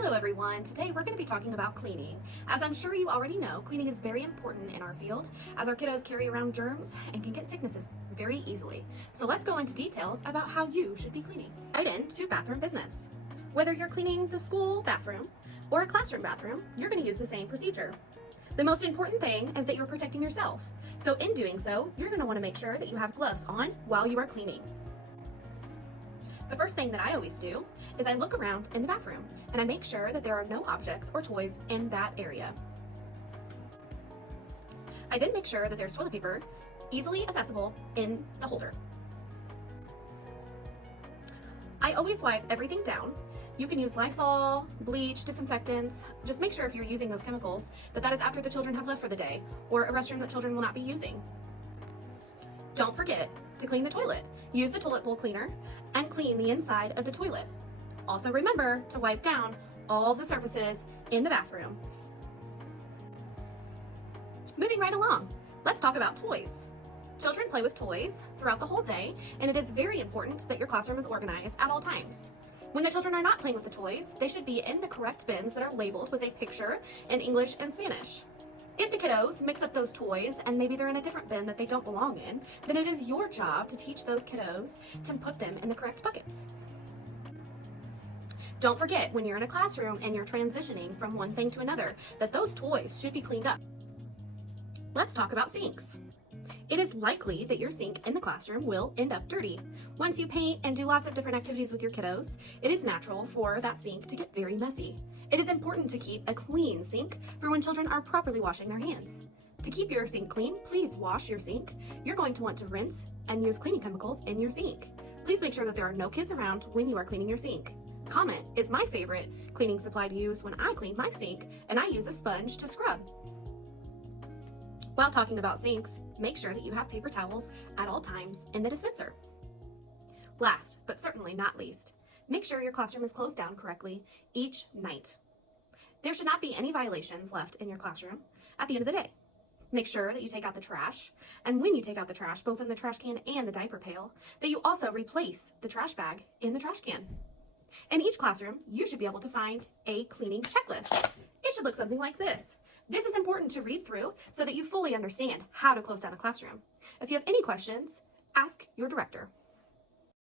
Hello everyone, today we're going to be talking about cleaning. As I'm sure you already know, cleaning is very important in our field as our kiddos carry around germs and can get sicknesses very easily. So let's go into details about how you should be cleaning. Right into bathroom business. Whether you're cleaning the school bathroom or a classroom bathroom, you're going to use the same procedure. The most important thing is that you're protecting yourself. So in doing so, you're going to want to make sure that you have gloves on while you are cleaning. The first thing that I always do is I look around in the bathroom and I make sure that there are no objects or toys in that area. I then make sure that there's toilet paper easily accessible in the holder. I always wipe everything down. You can use Lysol, bleach, disinfectants. Just make sure if you're using those chemicals that is after the children have left for the day or a restroom that children will not be using. Don't forget to clean the toilet. Use the toilet bowl cleaner and clean the inside of the toilet. Also remember to wipe down all the surfaces in the bathroom. Moving right along, let's talk about toys. Children play with toys throughout the whole day, and it is very important that your classroom is organized at all times. When the children are not playing with the toys, they should be in the correct bins that are labeled with a picture in English and Spanish. If the kiddos mix up those toys and maybe they're in a different bin that they don't belong in, then it is your job to teach those kiddos to put them in the correct buckets. Don't forget, when you're in a classroom and you're transitioning from one thing to another, that those toys should be cleaned up. Let's talk about sinks. It is likely that your sink in the classroom will end up dirty. Once you paint and do lots of different activities with your kiddos, it is natural for that sink to get very messy. It is important to keep a clean sink for when children are properly washing their hands. To keep your sink clean, please wash your sink. You're going to want to rinse and use cleaning chemicals in your sink. Please make sure that there are no kids around when you are cleaning your sink. Comet is my favorite cleaning supply to use when I clean my sink, and I use a sponge to scrub. While talking about sinks, make sure that you have paper towels at all times in the dispenser. Last, but certainly not least, make sure your classroom is closed down correctly each night. There should not be any violations left in your classroom at the end of the day. Make sure that you take out the trash, and when you take out the trash, both in the trash can and the diaper pail, that you also replace the trash bag in the trash can. In each classroom, you should be able to find a cleaning checklist. It should look something like this. This is important to read through so that you fully understand how to close down a classroom. If you have any questions, ask your director.